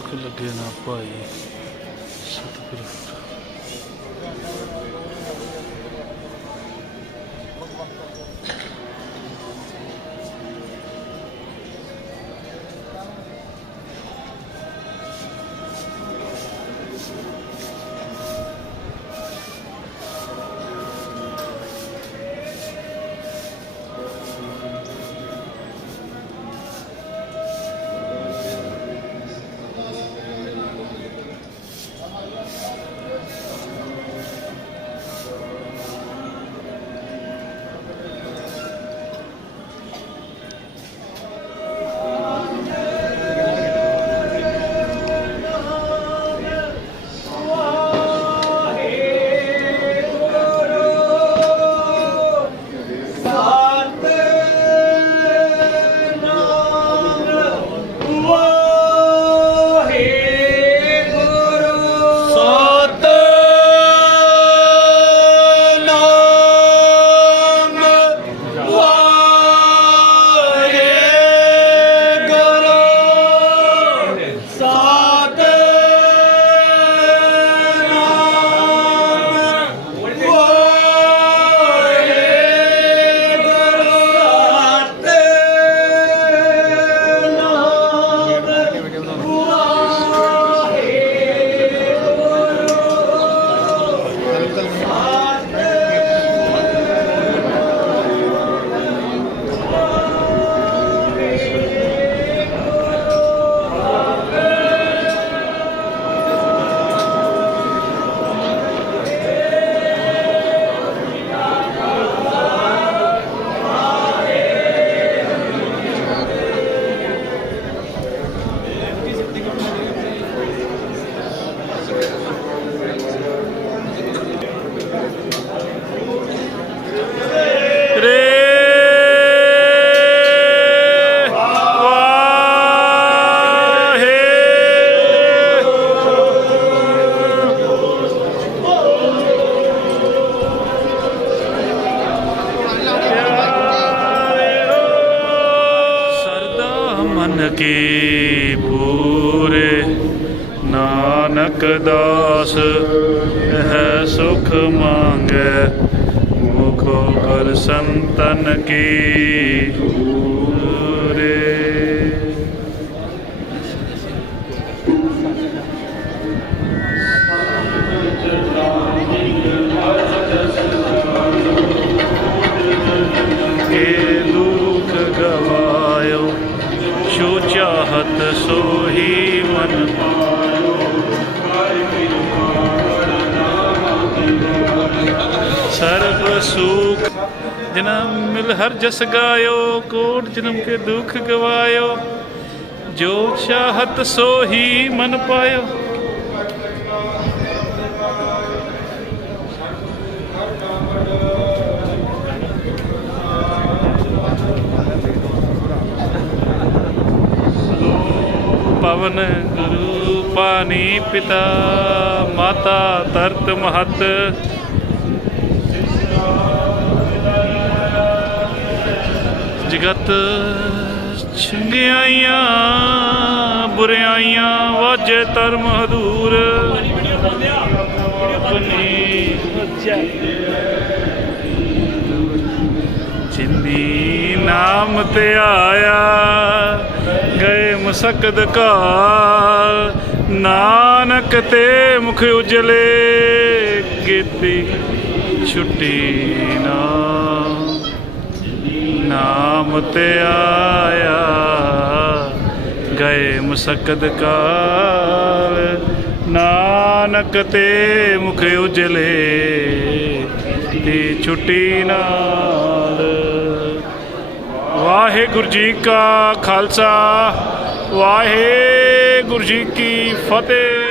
ਦੁੱਖ ਲੱਗੇ ਨਾ ਭਾਈ ਸਤਿਗੁਰੂ ਮਨ ਕੀ ਪੂਰੇ ਨਾਨਕ ਦਾਸ ਹੈ ਸੁਖ ਮੰਗੈ ਮੁਖੋ ਕਰ ਸੰਤਨ ਕੀ ਪੂਰੇ। ਕੇ ਸਰਬ ਸੁਖ, ਜਨਮ ਮਿਲ ਹਰ ਜਸ ਗਾਇਓ, ਕੋਟ ਜਨਮ ਕੇ ਦੁਖ ਗਵਾਇਓ ਜੋ ਚਾਹਤ ਸੋਹੀ ਮਨ ਪਾਇਓ। ਪਵਨ ਗੁਰੂ ਪਾਣੀ ਪਿਤਾ, ਮਾਤਾ ਤਰਤ ਮਹਤ। ਜਗਤ ਚੰਗਿਆਈਆਂ ਬੁਰਿਆਈਆਂ, ਵਾਜੇ ਧਰਮ ਹਦੂਰ। ਆਪਣੀ ਜਿੰਨੀ ਨਾਮ ਤੇ ਆਇਆ, ਗਏ ਮਸਕਦ ਕਾਲ ਨਾਨਕ ਤੇ ਮੁਖ ਉਜਲੇ ਕੀਤੀ ਛੁੱਟੀ ਨਾ। ਨਾਮ ਤੇ ਆਇਆ, ਗਏ ਮਸਕਦ ਕਾਲ। ਨਾਨਕ ਤੇ ਮੁਖ ਉਜਲੇ ਤੇ ਛੁੱਟੀ ਨਾਲ। ਵਾਹਿਗੁਰੂ ਜੀ ਕਾ ਖਾਲਸਾ ਵਾਹਿਗੁਰੂ ਜੀ ਕੀ ਫਤਿਹ।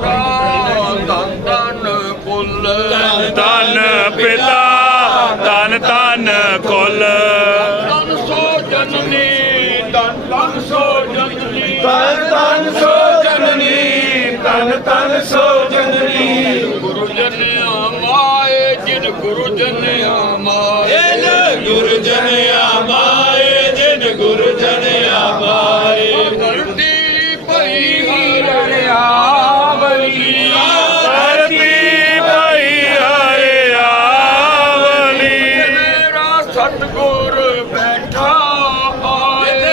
ਧੰਨ ਧੰਨ ਕੁੱਲ ਧੰਨ ਪਿਤਾ ਧੰਨ ਧੰਨ ਕੁੱਲ ਧੰਨ ਸੋ ਜਨਨੀ ਧੰਨ ਧੰਨ ਸੋ ਜਨਨੀ ਧੰਨ ਧੰਨ ਸੋ ਜਨਨੀ ਧੰਨ ਧੰਨ ਸੋ ਜਨਨੀ ਗੁਰੂ ਜਨਿਆ ਮਾਏ ਜਿਨ ਗੁਰੂ ਜਨਿਆ ਮਾਏ ਸਤਗੁਰ ਬੈਠਾ ਆਏ।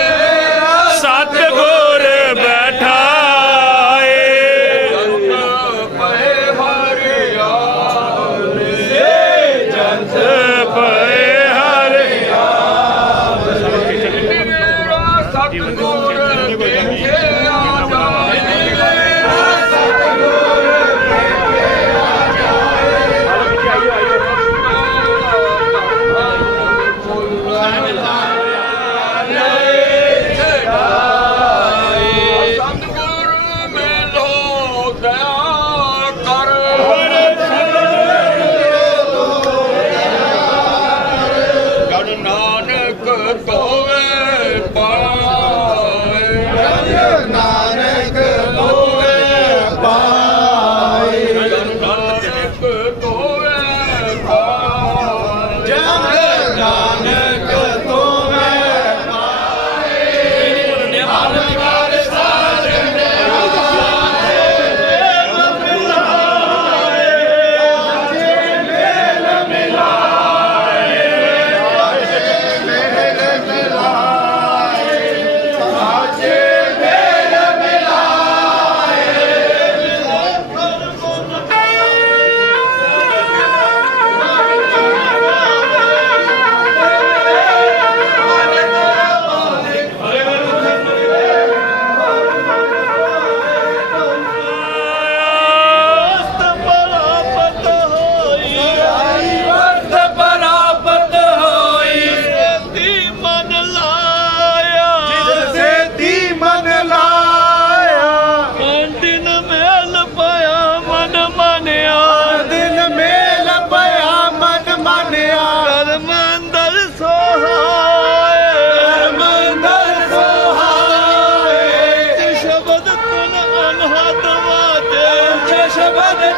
ਸਤਗੁਰ ਬੈਠਾ ਆਏ। ਸੰਤ ਪਏ ਹਰਿਆਣੇ ਜੰਤ ਪਏ ਹਰਿਆਣੇ ਸਤਗੁਰ ਦੇਖੇ। good.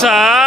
pasa?